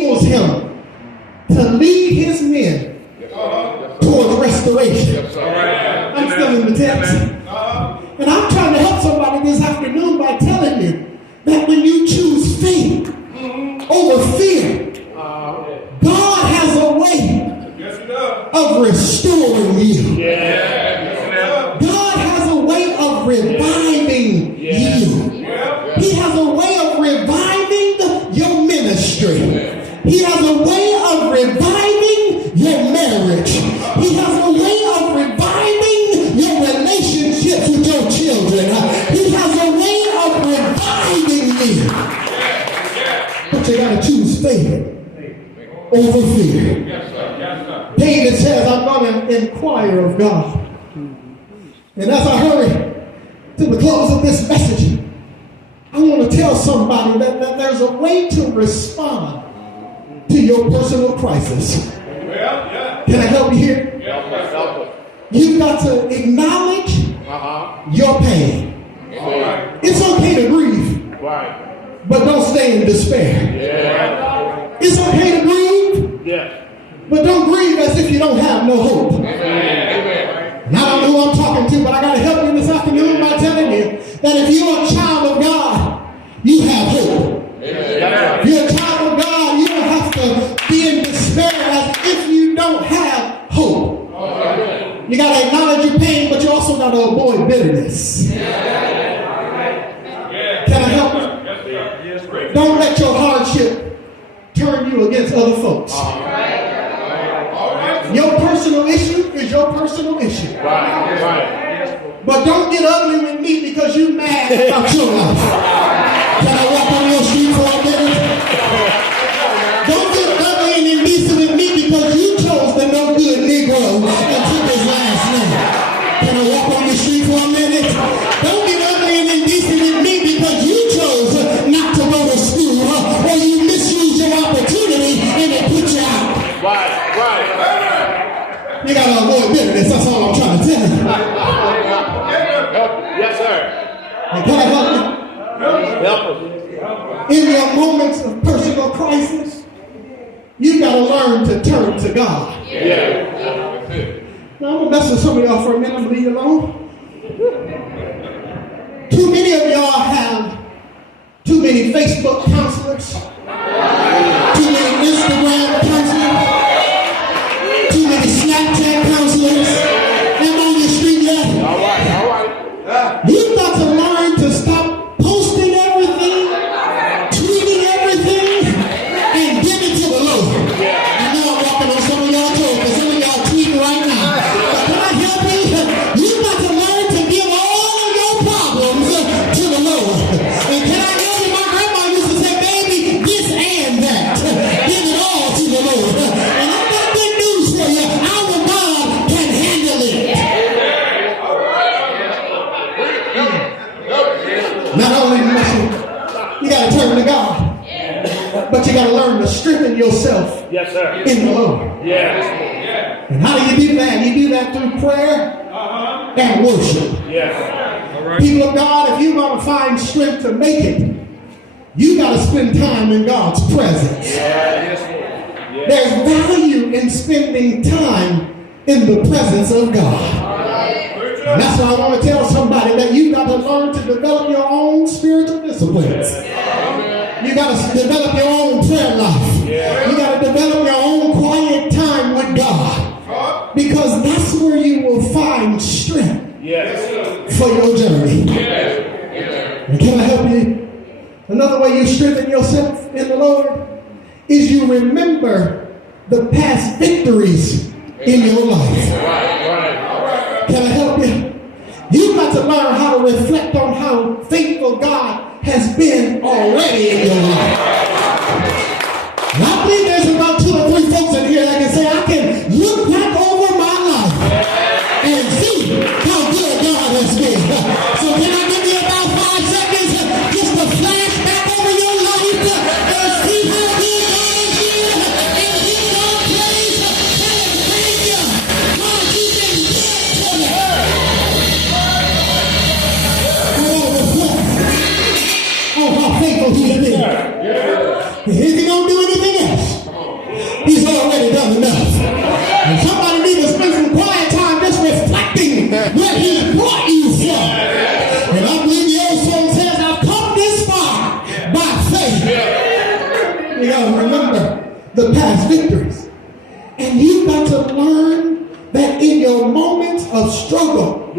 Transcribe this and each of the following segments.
enables him to lead his men towards restoration. I'm still in the text. And I'm trying to help somebody this afternoon by telling you that when you choose faith over fear, God has a way of restoring you. God has a way of reviving you. He has a way of reviving your ministry. He has a way of reviving your marriage. He has a way of reviving your relationships with your children. He has a way of reviving you. But you got to choose faith over fear. David says, I'm going to inquire of God. And as I hurry to the close of this message, I want to tell somebody that there's a way to respond to your personal crisis. Can I help you here? You've got to acknowledge your pain. It's okay to grieve, but don't stay in despair. It's okay to grieve, but don't grieve as if you don't have no hope. And I don't know who I'm talking to, but I got to help you this afternoon by telling you that if you're a child of God, you have hope. If you're a child of God, you don't have to be in despair as if you don't have hope. You got to acknowledge your pain, but you also got to avoid bitterness. Can I help you? Don't let your hardship turn you against other folks. Your personal issue is your personal issue. But don't get ugly with me because you mad about your life. Can I walk on your street for a minute? Don't get ugly and indecent with me because you chose the no good Negro and took his last name. Can I walk on the street for a minute? Don't get ugly and indecent with me because you chose not to go to school or you misused your opportunity and they put you out. You got to avoid bitterness. That's all I'm trying to tell you. Yes, sir. And can I help you? In your moments of personal crisis, you got to learn to turn to God. Now, I'm going to mess with some of y'all for a minute. I'm going to leave you alone. Too many of y'all have too many Facebook counselors, too many Instagram counselors, too many Snapchat counselors. Am on your street yet? All right. You've got to learn to stop posting everything, tweeting everything, and give it to the Lord. I know I'm walking on some of y'all toes, because some of y'all tweeting right now. But can I help you? You've got to learn to give all of your problems to the Lord. And can I tell you, my grandma used to say, baby, this and that. Give it all to the Lord. And I've got good news for you. Our God can handle it. Not only you got to turn to God, but you got to learn to strengthen yourself in the Lord. And how do you do that? You do that through prayer and worship. People of God, if you're going to find strength to make it, you got to spend time in God's presence. There's value in spending time in the presence of God. And that's why I want to tell somebody that you got to learn to develop your own spiritual disciplines. You got to develop your own prayer life. You got to develop your own quiet time with God. Because that's where you will find strength for your journey. And can I help you? Another way you strengthen yourself in the Lord is you remember the past victories in your life. Can I help you? You've got to learn how to reflect on how faithful God has been already in your life. And I believe there's about 2 or 3 folks in here that can say, I can look back over my life and see how good God has been. So can I give you about 5 seconds just to flash back over your life and see how good God has been and give God praise and thank you. God, you've been good to me. Oh, how faithful He has been. remember the past victories. And you've got to learn that in your moments of struggle,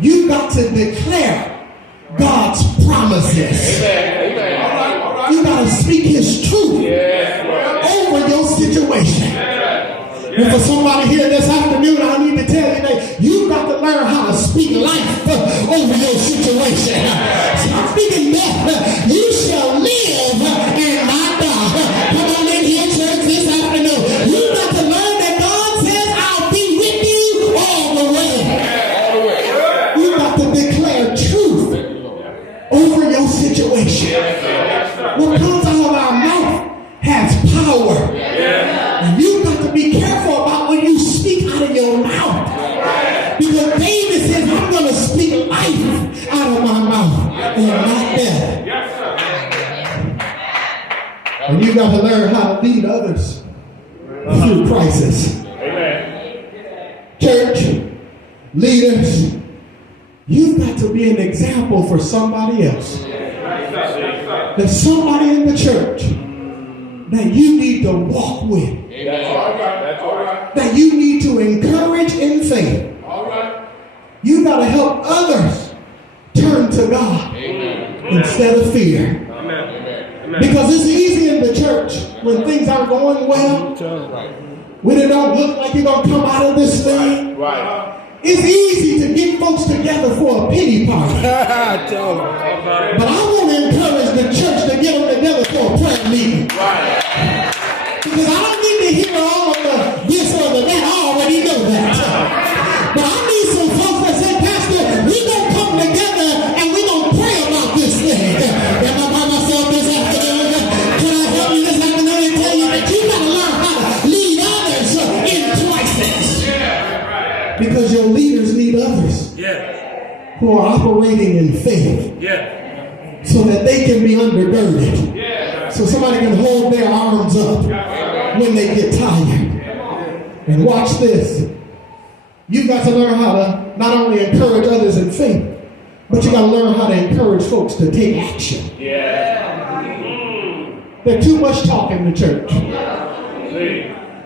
you've got to declare God's promises. Amen. You got to speak his truth over your situation. And for somebody here this afternoon, I need to tell you that you've got to learn how to speak life over your situation. Stop speaking death. You shall live and not die. Come on in here, church, this afternoon. You've got to learn that God says, I'll be with you all the way. You've got to declare truth over your situation. What comes out of our mouth has power. And you've got to be careful about when you speak out of your mouth. Because David says, I'm going to speak life out of my mouth and not death. And you've got to learn how to lead others through crisis. Church, leaders, you've got to be an example for somebody else. There's somebody in the church that you need to walk with. That you need to encourage in faith. You got to help others turn to God instead of fear. Because it's easy in the church when things aren't going well, when it don't look like you're going to come out of this thing. It's easy to get folks together for a pity party. But I want to encourage the church to get them together for a prayer meeting. Because I don't need to hear all of the this or the that. I already know that. But I need some folks that say, Pastor, we're going to come together and we're going to pray about this thing. Am I by myself this afternoon? Can I help you this afternoon and tell you that you got to learn how to lead others in crisis? Because your leaders need others who are operating in faith so that they can be undergirded. So somebody can hold their arms up when they get tired. And watch this. You've got to learn how to not only encourage others in faith, but you got to learn how to encourage folks to take action. There's too much talk in the church.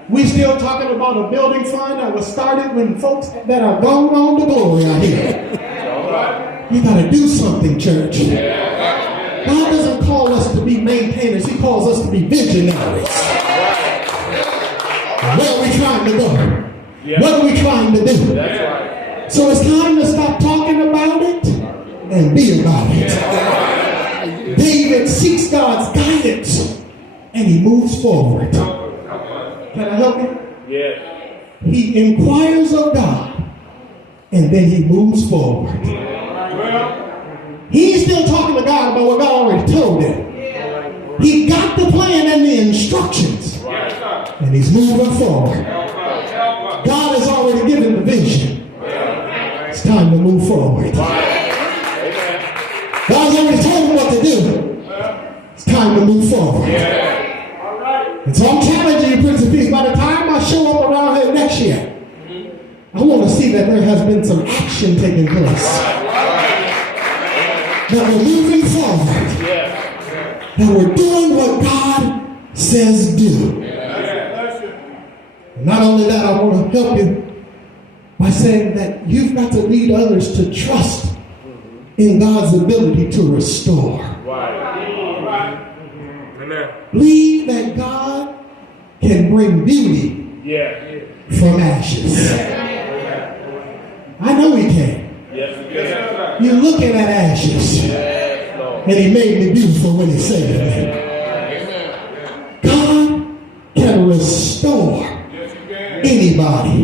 We still talking about a building fund that was started when folks that are gone on to glory are here. You got to do something, church. God doesn't call us to be maintainers. He calls us to be visionaries. Where are we trying to go? What are we trying to do? So it's time to stop talking about it and be about it. David seeks God's guidance and he moves forward. Can I help you? He inquires of God and then he moves forward. He's still talking to God about what God already told him. He got the plan and the instructions. And he's moving forward. God has already given the vision. It's time to move forward. God's already told him what to do. It's time to move forward. And so I'm challenging you, Prince of Peace, by the time I show up around here next year, I want to see that there has been some action taking place. That we're moving forward. That we're doing what God says do. Not only that, I want to help you by saying that you've got to lead others to trust in God's ability to restore. Believe that God can bring beauty from ashes. I know he can. You're looking at ashes. And he made me beautiful when he saved me. God can restore anybody.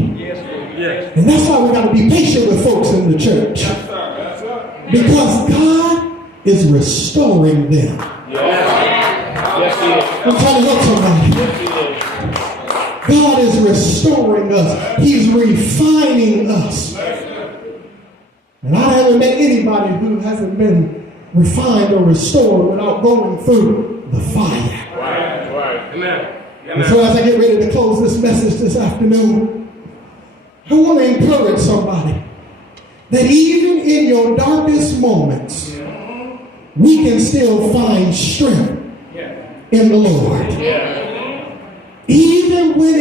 And that's why we got to be patient with folks in the church. Because God is restoring them. I'm trying to help somebody. God is restoring us. He's refining us. And I haven't met anybody who hasn't been refined or restored without going through the fire. And so as I get ready to close this message this afternoon, I want to encourage somebody that even in your darkest moments, we can still find strength in the Lord. Even when it